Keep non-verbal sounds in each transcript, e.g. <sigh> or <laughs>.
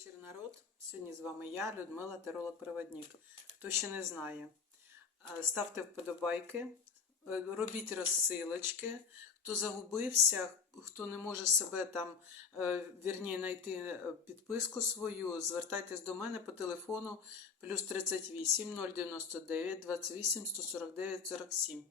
вечір, народ. Сьогодні з вами я, Людмила Теролог-Проводник. Хто ще не знає, ставте вподобайки, е, робіть розсилочки. Хто загубився, хто не може себе там е, вірні знайти е, підписку свою, звертайтесь до мене по телефону плюс 38 099 28 149 47.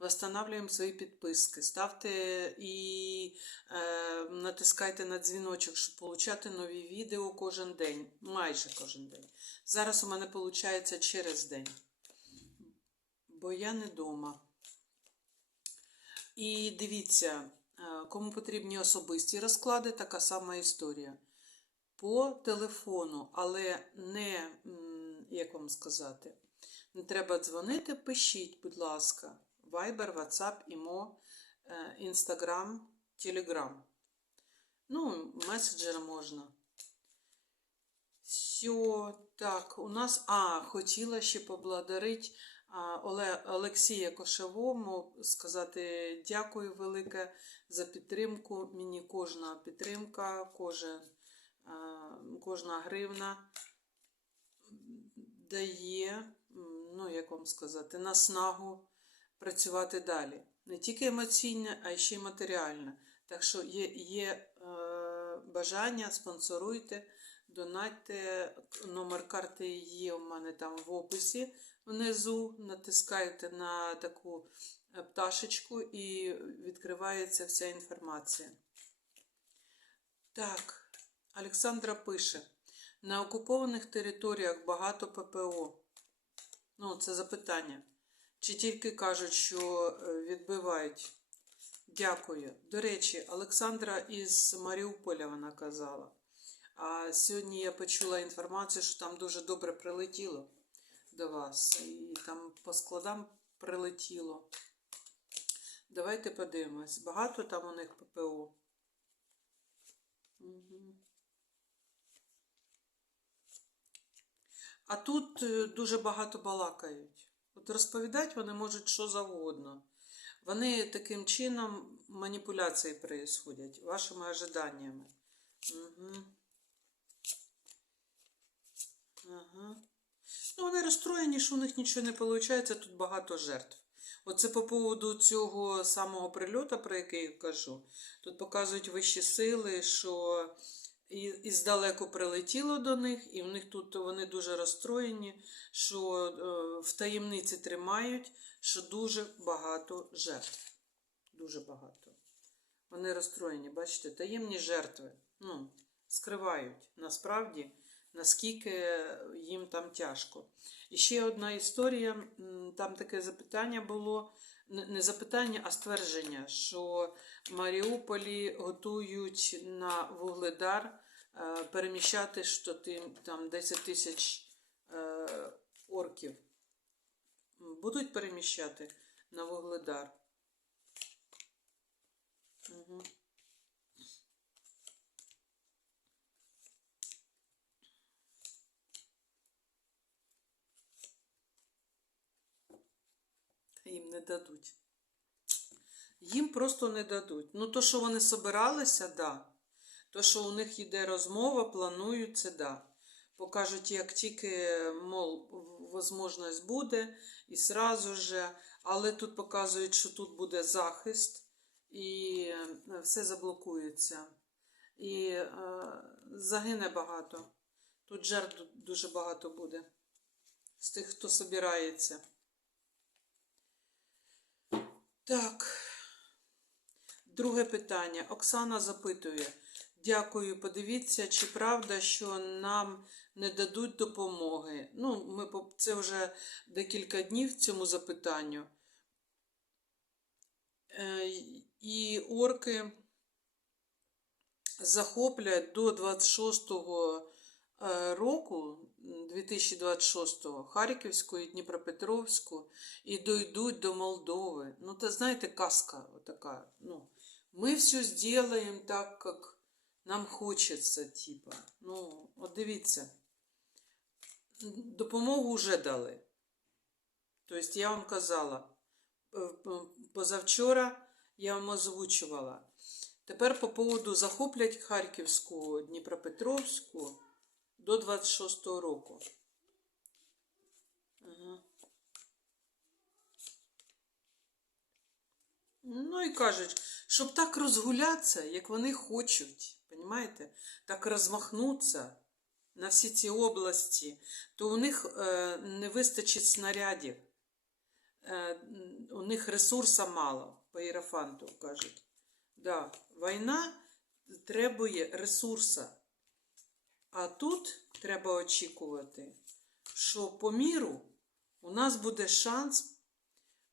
Восстанавливаем свої підписки. Ставте і е, натискайте на дзвіночок, щоб получати нові відео кожен день. Майже кожен день. Зараз у мене виходить через день. Бо я не вдома. І дивіться, е, кому потрібні особисті розклади, така сама історія. По телефону, але не, як вам сказати, не треба дзвонити, пишіть, будь ласка. Viber, WhatsApp, е, Instagram, Telegram. Ну, меседжер можна. Все, так, у нас. А, хотіла ще поблагодарити Оле, Олексія Кошевому, сказати дякую велике за підтримку. Мені кожна підтримка, кожен, кожна гривна дає, ну, як вам сказати, наснагу працювати далі. Не тільки емоційне, а й ще й матеріальне. Так що є, є е, бажання, спонсоруйте, донатьте. Номер карти є у мене там в описі внизу. Натискаєте на таку е, пташечку і відкривається вся інформація. Так, Олександра пише: на окупованих територіях багато ППО. Ну, це запитання. Чи тільки кажуть, що е, відбивають? Дякую. До речі, Олександра із Маріуполя вона казала. А сьогодні я почула інформацію, що там дуже добре прилетіло до вас. І там по складам прилетіло. Давайте подивимось. Багато там у них ППО. Угу. А тут е, дуже багато балакають. От розповідати вони можуть що завгодно. Вони таким чином маніпуляції происходять вашими ожиданнями. Угу. Ага. Ну, вони розстроєні, що у них нічого не виходить, тут багато жертв. Оце по поводу цього самого прильоту, про який я кажу. Тут показують вищі сили, що і, здалеку прилетіло до них, і в них тут вони дуже розстроєні, що е, в таємниці тримають, що дуже багато жертв. Дуже багато. Вони розстроєні, бачите, таємні жертви. Ну, скривають насправді, наскільки їм там тяжко. І ще одна історія, там таке запитання було. Не запитання, а ствердження, що в Маріуполі готують на Вугледар переміщати що ти, там 10 тисяч е, орків. Будуть переміщати на Вугледар. Угу. Їм не дадуть. Їм просто не дадуть. Ну, то, що вони собиралися, да. То, що у них йде розмова, планують, це да. Покажуть, як тільки, мол, можливість буде, і сразу же. Але тут показують, що тут буде захист, і е, все заблокується. І е, загине багато. Тут жертв дуже багато буде. З тих, хто собирається. Так. Друге питання. Оксана запитує. Дякую, подивіться, чи правда, що нам не дадуть допомоги. Ну, ми це вже декілька днів цьому запитанню. Е, І орки захоплять до 26-го е, року, 2026-го, Харківську і Дніпропетровську, і дойдуть до Молдови. Ну, це, знаєте, казка така. Ну, ми все зробимо так, як нам хочеться, типа. Ну, от дивіться, допомогу вже дали. Тобто, я вам казала, е, позавчора я вам озвучувала. Тепер по поводу захоплять Харківську, Дніпропетровську. до 26-го року. Ну і кажуть, щоб так розгулятися, як вони хочуть, понімаєте? Так розмахнутися на всі ці області, то у них е, не вистачить снарядів. Е, у них ресурсу мало, по Єрофанту кажуть. Да, війна требує ресурса. А тут треба очікувати, що по міру у нас буде шанс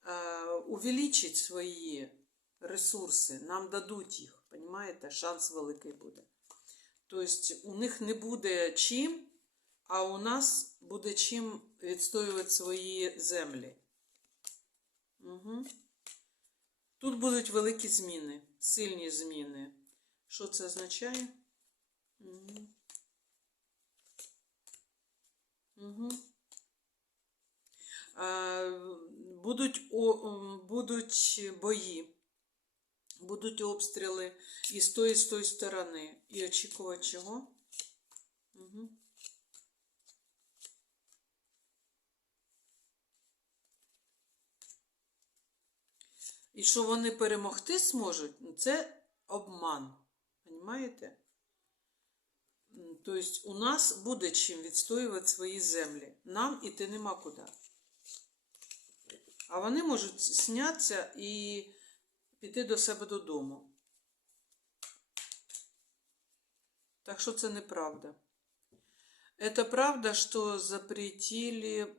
е, увеличити свої ресурси. Нам дадуть їх, розумієте? Шанс великий буде. Тобто у них не буде чим, а у нас буде чим відстоювати свої землі. Угу. Тут будуть великі зміни, сильні зміни. Що це означає? Угу. Угу. Будуть, о, будуть бої, будуть обстріли і з тої, і з тої сторони. І очікувати чого? Угу. І що вони перемогти зможуть, це обман. Понимаєте? Тобто у нас буде чим відстоювати свої землі. Нам іти нема куди. А вони можуть знятися і піти до себе додому. Так що це неправда. Это правда, что запретили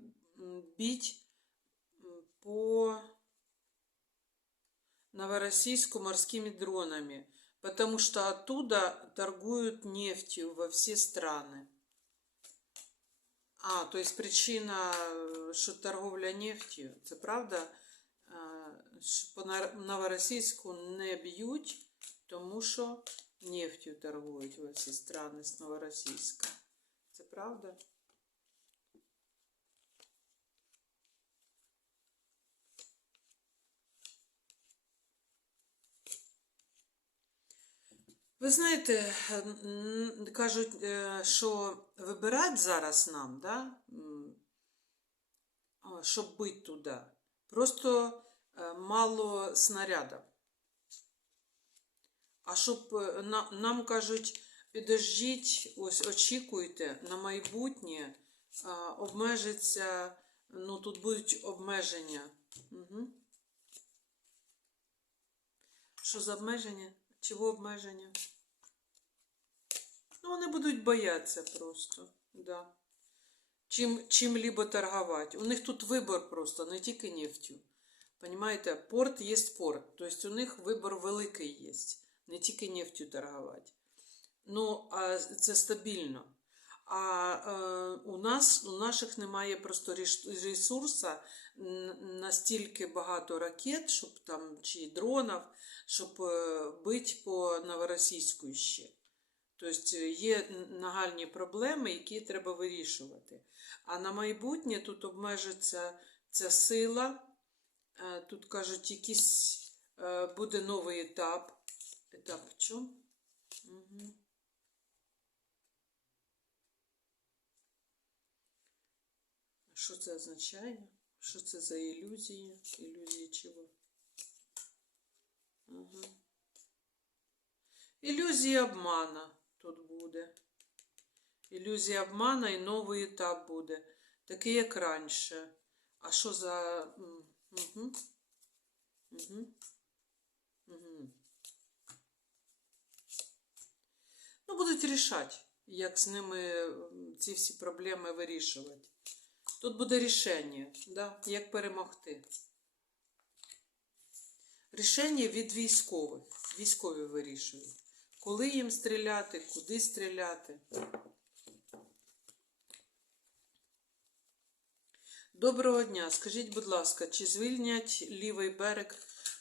бить по Новороссийску морскими дронами, потому что оттуда торгуют нефтью во все страны. А, то есть причина, е, що торговля нефтю, це правда, по Новоросійську не б'ють, тому що нефтю торгують во всі страни з Новоросійська. Це правда? Ви знаєте, кажуть, е, що вибирати зараз нам, да, щоб бити туди, просто мало снарядів. А щоб е, нам кажуть, підождіть, ось очікуйте на майбутнє, обмежиться, ну тут будуть обмеження. Угу. Що за обмеження? Чого обмеження? Ну, вони будуть боятися просто. Да. Чим, чим-либо торгувати. У них тут вибор просто, не тільки нефтю. Понимаєте, порт є порт. Тобто у них вибор великий є. Не тільки нефтю торгувати. Ну, а це стабільно. А е, у нас, у наших немає просто ресурсу настільки багато ракет, щоб там чи дронів, щоб е, бити по новоросійську ще. Тобто є нагальні проблеми, які треба вирішувати. А на майбутнє тут обмежиться ця сила. Е, Тут кажуть, якийсь е, буде новий етап. Етап чому? Угу. Що це означає? Що це за ілюзії? Ілюзії чого? Ага. Ілюзія обмана тут буде. Ілюзія обмана і новий етап буде. Такий, як раніше. А що за. Угу. Угу. Угу. Ну, будуть рішати, як з ними ці всі проблеми вирішувати. Тут буде рішення, да? як перемогти. Рішення від військових. Військові вирішують. Коли їм стріляти, куди стріляти. Доброго дня. Скажіть, будь ласка, чи звільнять лівий берег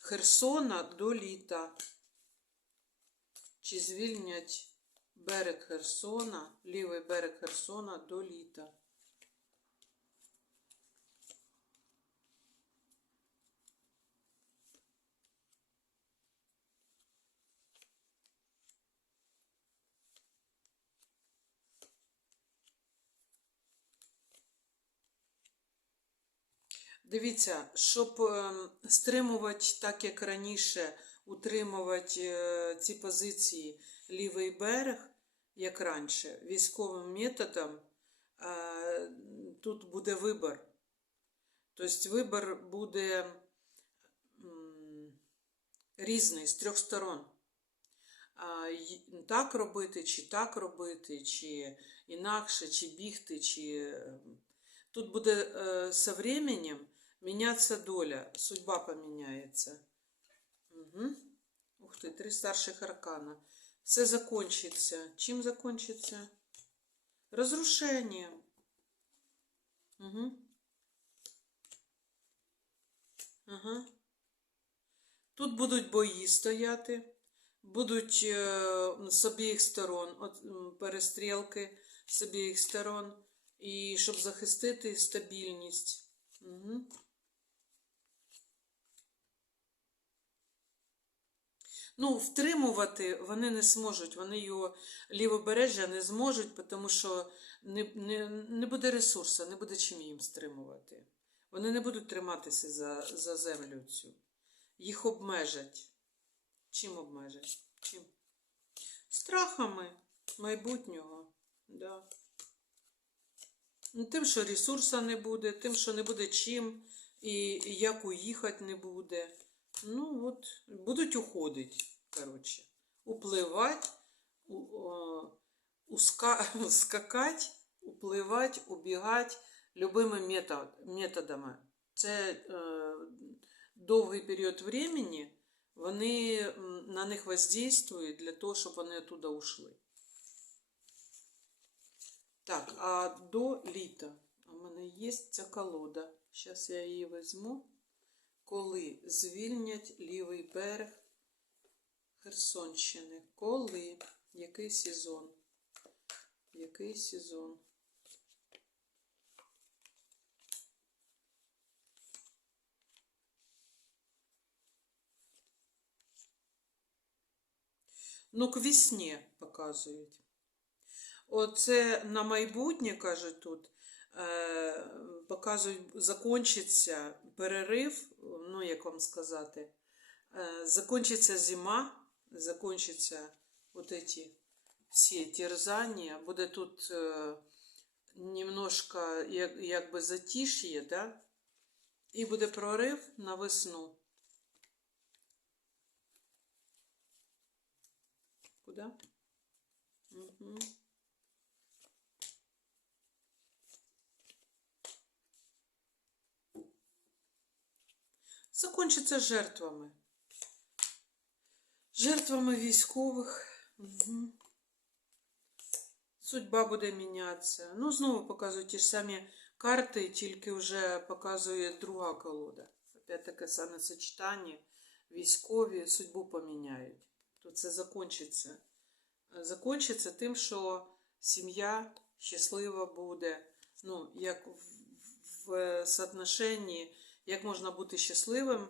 Херсона до літа? Чи звільнять берег Херсона, лівий берег Херсона до літа? Дивіться, щоб ем, стримувати, так як раніше, утримувати е, ці позиції лівий берег, як раніше, військовим методом, е, тут буде вибір. Тобто вибір буде різний з трьох сторон. Так робити, чи так робити, чи інакше, чи бігти, чи. е, Тут буде е, со временем мінятися доля, судьба поміняється. Угу. Ух ти, три старших аркана. Все закончиться. Чим закончиться? Разрушением. Угу. Ага. Тут будуть бої стояти, будуть е, з обох сторон от, перестрілки з обох сторон, і щоб захистити стабільність. Угу. Ну, втримувати вони не зможуть, вони його лівобережжя не зможуть, тому що не, не, не буде ресурсу, не буде чим їм стримувати. Вони не будуть триматися за, за землю цю. Їх обмежать. Чим обмежать? Чим? Страхами майбутнього. Да. Ну, Тим, що ресурсу не буде, тим, що не буде чим, і, як уїхати не буде. Ну, от, будуть уходити, коротше. Upливати, у, о, уска, <laughs> скакати, upливати, убігати любими методами. Це е, довгий період времени, вони на них воздействують для того, щоб вони оттуда ушли. Так, а до літа у мене є ця колода. Зараз я її візьму. Коли звільнять лівий берег Херсонщини? Коли? Який сезон? Який сезон? Ну, к весні показують. Оце на майбутнє, кажуть тут, показують, закончиться перерив, ну, як вам сказати, е, закончиться зима, закончиться вот эти всі терзання, буде тут е, немножко як, якби затиш'є, да? і буде прорив на весну. Куда? Угу. Закончиться жертвами. Жертвами військових. Угу. Судьба буде мінятися. Ну, знову показують ті ж самі карти, тільки вже показує друга колода. Опять таке саме сочетання. Військові судьбу поміняють. То це закончиться. Закончиться тим, що сім'я щаслива буде. Ну, як в, в соотношенні, як можна бути щасливим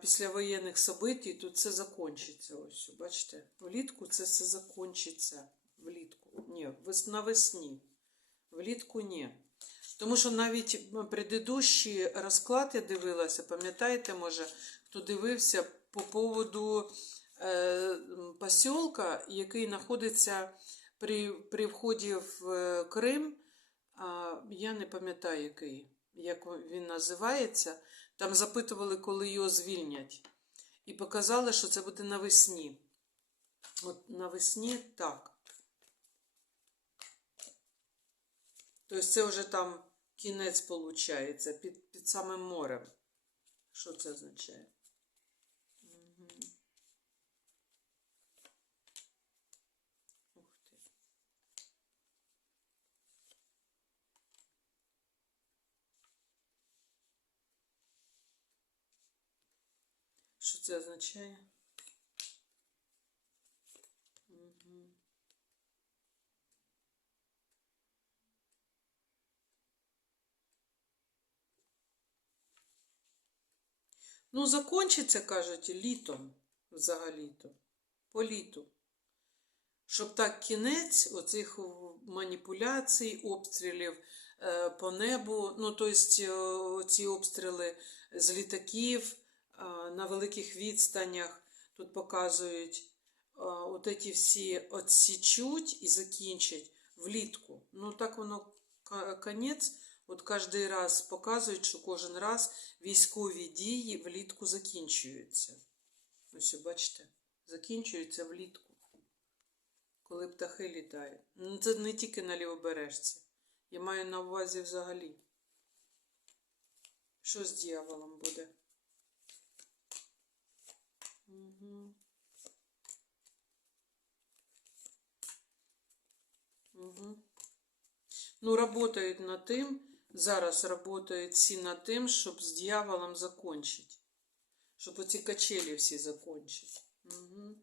після воєнних событий, то це закончиться. Ось, бачите, влітку це все закончиться. Влітку. Ні, вес- навесні. Влітку ні. Тому що навіть предыдущий розклад я дивилася, пам'ятаєте, може, хто дивився по поводу е, посілка, який знаходиться при, при вході в е, Крим, а, я не пам'ятаю, який, як він називається. Там запитували, коли його звільнять. І показали, що це буде навесні. От навесні так. Тобто це вже там кінець виходить, під, під самим морем. Що це означає? Угу. Ух ти. Що це означає? Ну, закончиться, кажуть, літом взагалі-то. По літу. Щоб так кінець оцих маніпуляцій, обстрілів е, по небу. Ну, тобто ці обстріли з літаків е, на великих відстанях. Тут показують от ці всі отсічуть і закінчать влітку. Ну, так воно конець. От кожен раз показують, що кожен раз військові дії влітку закінчуються. Ось, бачите, закінчуються влітку, коли птахи літають. Ну, це не тільки на лівобережці. Я маю на увазі взагалі. Що з дьяволом буде? Угу. Угу. Ну, работають над тим, зараз работають всі над тим, щоб з дьяволом закончити. Щоб оці качелі всі закончити. Угу.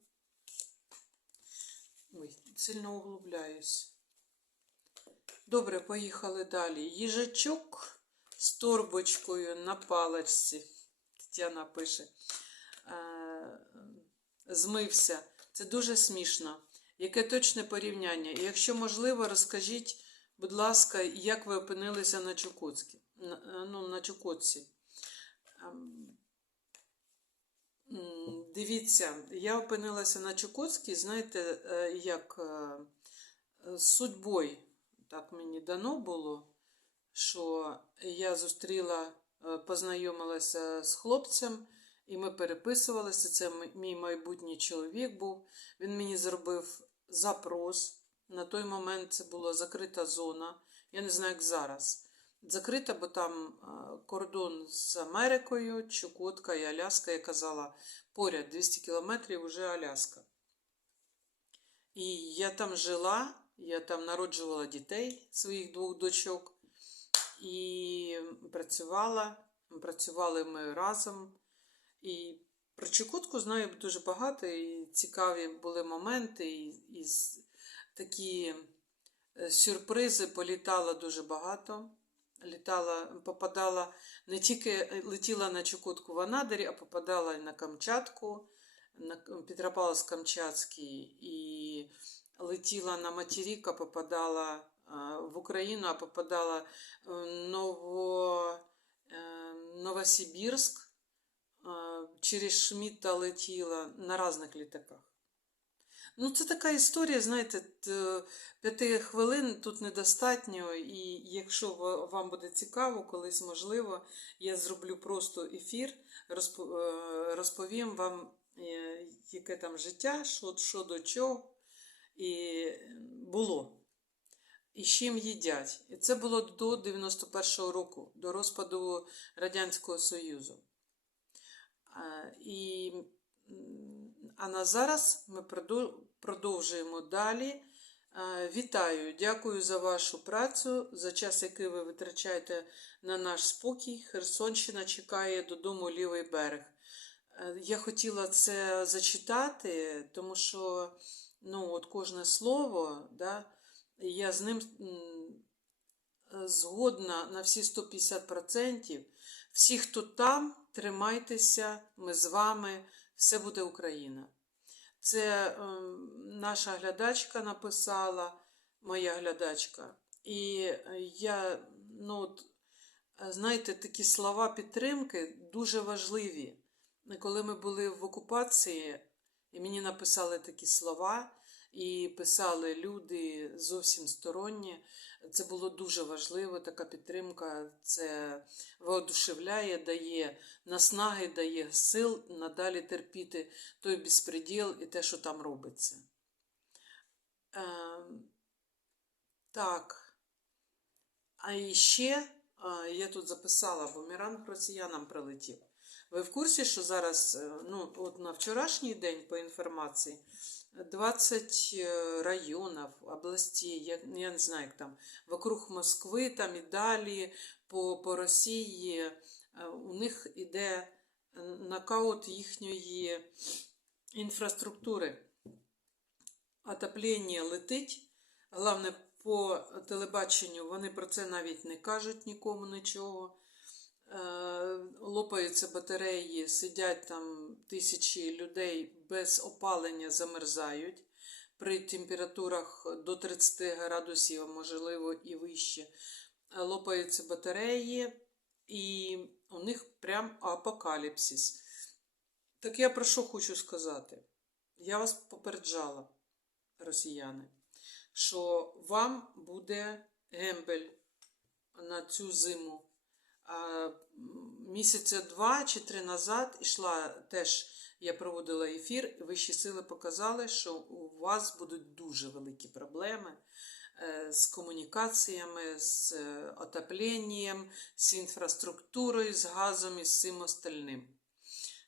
Ой, сильно углубляюсь. Добре, поїхали далі. Їжачок з торбочкою на паличці. Тетяна пише. Е, змився. Це дуже смішно. Яке точне порівняння? І якщо можливо, розкажіть, будь ласка, як ви опинилися на Чукотській? На, е, ну, на Чукотці. Ем, Дивіться, я опинилася на Чукотській, знаєте, е, як з судьбою. Так мені дано було, що я зустріла, познайомилася з хлопцем, і ми переписувалися. Це мій майбутній чоловік був. Він мені зробив запрос. На той момент це була закрита зона. Я не знаю, як зараз. Закрита, бо там кордон з Америкою, Чукотка і Аляска. Я казала, поряд 200 кілометрів уже Аляска. І я там жила, я там народжувала дітей, своїх двох дочок, і працювала. Працювали ми разом. І про Чукотку знаю дуже багато, і цікаві були моменти, і, і такі е, сюрпризи політала дуже багато. Літала, попадала не тільки е, летіла на Чукотку в Анадирі, а попадала на Камчатку, на К- Петропавловськ-Камчатський, і летіла на Материка, попадала е, в Україну, а попадала в Ново, Новосибірськ, через Шмідта летіла на різних літаках. Ну, це така історія, знаєте, п'яти хвилин тут недостатньо, і якщо вам буде цікаво, колись можливо, я зроблю просто ефір, е, розповім вам, е, яке там життя, що, що до чого і було. І з чим їдять. І це було до 91-го року, до розпаду Радянського Союзу. І, а на зараз ми продовжуємо далі. Вітаю, дякую за вашу працю, за час, який ви витрачаєте на наш спокій. Херсонщина чекає додому лівий берег. Я хотіла це зачитати, тому що ну, от кожне слово, да, я з ним згодна на всі 150%. Всі, хто там, тримайтеся, ми з вами, все буде Україна. Це ем, наша глядачка написала, моя глядачка. І е, я, ну, от, е, знаєте, такі слова підтримки дуже важливі. Коли ми були в окупації, і мені написали такі слова, і писали люди зовсім сторонні. Це було дуже важливо, така підтримка. Це воодушевляє, дає наснаги, дає сил надалі терпіти той безпреділ і те, що там робиться. Ем, так. А іще а, я тут записала, бумеранг росіянам прилетів. Ви в курсі, що зараз, е, ну, от на вчорашній день по інформації, 20 е, районів, областей, я, я не знаю, як там, вокруг Москви, там і далі, по, по Росії, е, у них іде нокаут їхньої інфраструктури. Отоплення летить. Головне, по телебаченню вони про це навіть не кажуть нікому нічого. Е, Лопаються батареї, сидять там тисячі людей без опалення замерзають при температурах до 30 градусів, можливо і вище. е, лопаються батареї, і у них прям апокаліпсис. Так я про що хочу сказати? Я вас попереджала, росіяни, що вам буде гембель на цю зиму. Місяця два чи три назад ішла теж, я проводила ефір, і вищі сили показали, що у вас будуть дуже великі проблеми е, з комунікаціями, з е, отопленням, з інфраструктурою, з газом і з цим остальним.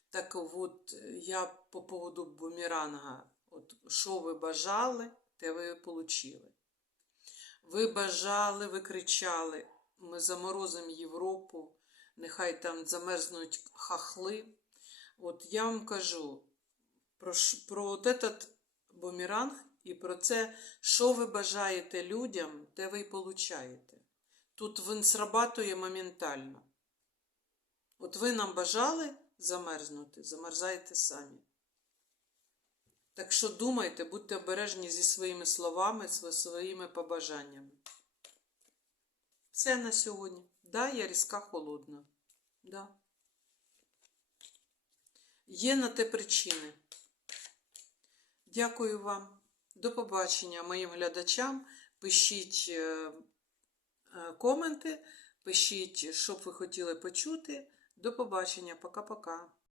Так от я по поводу бумеранга, от що ви бажали, те ви отримали. Ви бажали, ви кричали, ми заморозимо Європу, нехай там замерзнуть хахли. От я вам кажу про, про от этот бумеранг і про це, що ви бажаєте людям, те ви й получаєте. Тут він срабатує моментально. От ви нам бажали замерзнути, замерзаєте самі. Так що думайте, будьте обережні зі своїми словами, зі своїми побажаннями. Все на сьогодні. Да, я різка холодна. Да. Є на те причини. Дякую вам. До побачення моїм глядачам. Пишіть е, е, коменти, пишіть, що б ви хотіли почути. До побачення. Пока-пока.